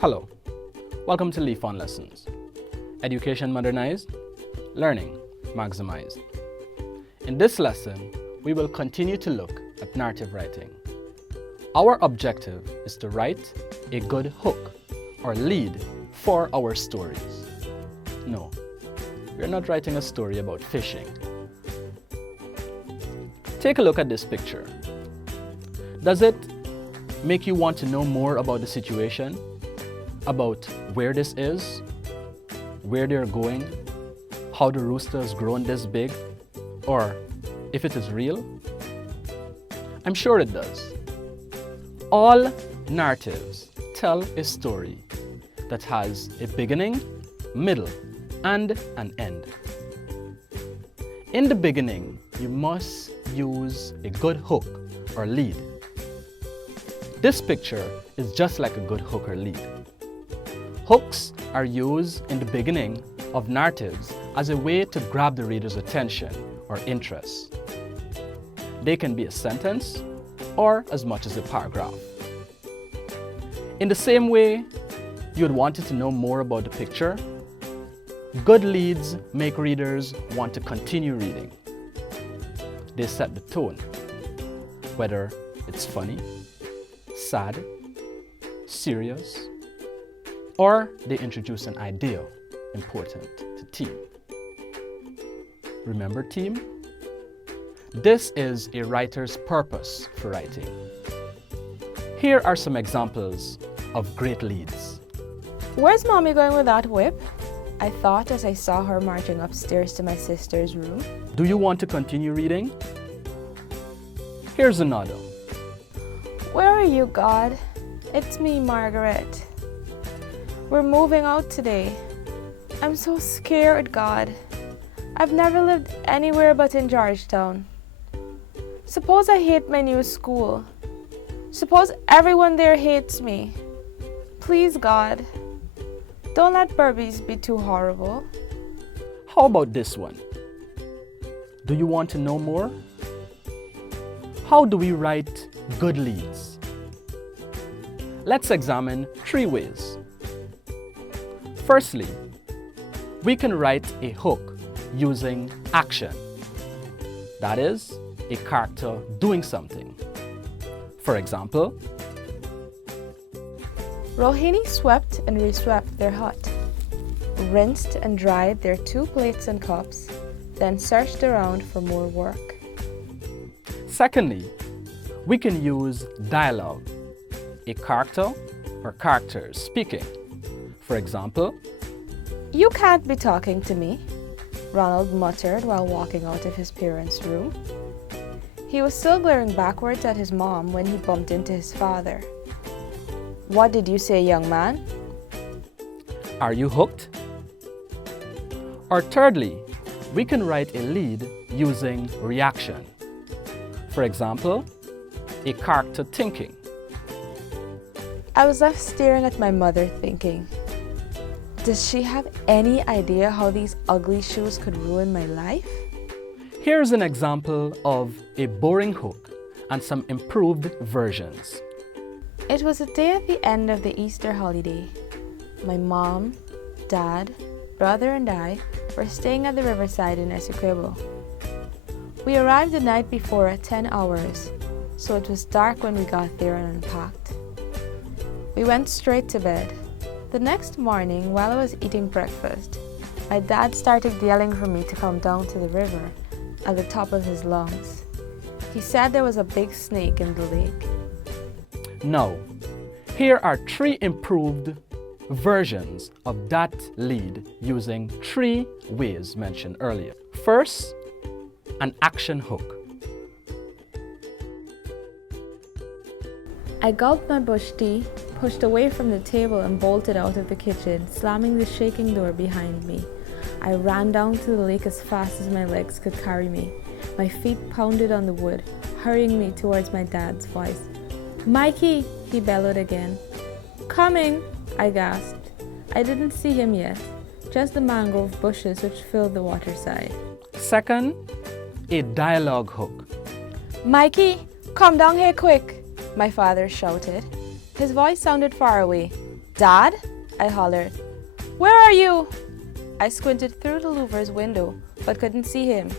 Hello, welcome to Leaf On Lessons. Education modernized, learning maximized. In this lesson, we will continue to look at narrative writing. Our objective is to write a good hook or lead for our stories. No, we are not writing a story about fishing. Take a look at this picture. Does it make you want to know more about the situation? About where this is, where they're going, how the rooster has grown this big, or if it is real? I'm sure it does. All narratives tell a story that has a beginning, middle, and an end. In the beginning, you must use a good hook or lead. This picture is just like a good hook or lead. Hooks are used in the beginning of narratives as a way to grab the reader's attention or interest. They can be a sentence or as much as a paragraph. In the same way you would want to know more about the picture, good leads make readers want to continue reading. They set the tone, whether it's funny, sad, serious, or they introduce an idea important to theme. Remember theme? This is a writer's purpose for writing. Here are some examples of great leads. Where's Mommy going with that whip? I thought as I saw her marching upstairs to my sister's room. Do you want to continue reading? Here's another. Where are you, God? It's me, Margaret. We're moving out today. I'm so scared, God. I've never lived anywhere but in Georgetown. Suppose I hate my new school. Suppose everyone there hates me. Please, God, don't let Burbies be too horrible. How about this one? Do you want to know more? How do we write good leads? Let's examine 3 ways. Firstly, we can write a hook using action. That is, a character doing something. For example, Rohini swept and reswept their hut, rinsed and dried their 2 plates and cups, then searched around for more work. Secondly, we can use dialogue, a character or characters speaking. For example, You can't be talking to me, Ronald muttered while walking out of his parents' room. He was still glaring backwards at his mom when he bumped into his father. What did you say, young man? are you hooked? Or thirdly, we can write a lead using reaction. For example, a character thinking. I was left staring at my mother thinking, does she have any idea how these ugly shoes could ruin my life? Here's an example of a boring hook and some improved versions. It was a day at the end of the Easter holiday. My mom, dad, brother and I were staying at the riverside in Essequibo. We arrived the night before at 10 hours, so it was dark when we got there and unpacked. We went straight to bed. The next morning, while I was eating breakfast, my dad started yelling for me to come down to the river at the top of his lungs. He said there was a big snake in the lake. Now, here are 3 improved versions of that lead using 3 ways mentioned earlier. First, an action hook. I gulped my bush tea, pushed away from the table and bolted out of the kitchen, slamming the shaking door behind me. I ran down to the lake as fast as my legs could carry me. My feet pounded on the wood, hurrying me towards my dad's voice. Mikey, he bellowed again. Coming, I gasped. I didn't see him yet, just the mangrove bushes which filled the waterside. Second, a dialogue hook. Mikey, come down here quick, my father shouted. His voice sounded far away. "Dad?" I hollered. "Where are you?" I squinted through the louver's window, but couldn't see him.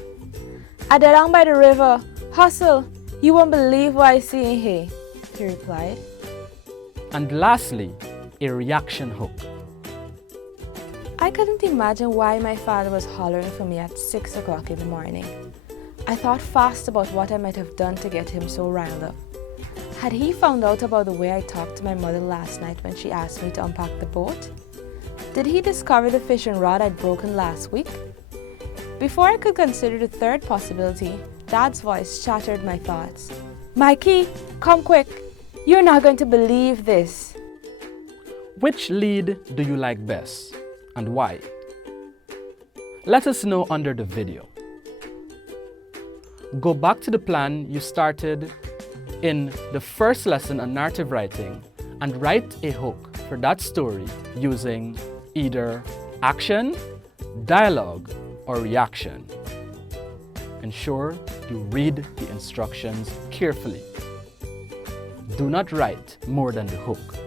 "I down by the river. Hustle! You won't believe what I see in here," he replied. And lastly, a reaction hook. I couldn't imagine why my father was hollering for me at 6 o'clock in the morning. I thought fast about what I might have done to get him so riled up. Had he found out about the way I talked to my mother last night when she asked me to unpack the boat? Did he discover the fishing rod I'd broken last week? Before I could consider the third possibility, Dad's voice shattered my thoughts. "Mikey, come quick! You're not going to believe this!" Which lead do you like best and why? Let us know under the video. Go back to the plan you started in the first lesson on narrative writing and write a hook for that story using either action, dialogue, or reaction. Ensure you read the instructions carefully. Do not write more than the hook.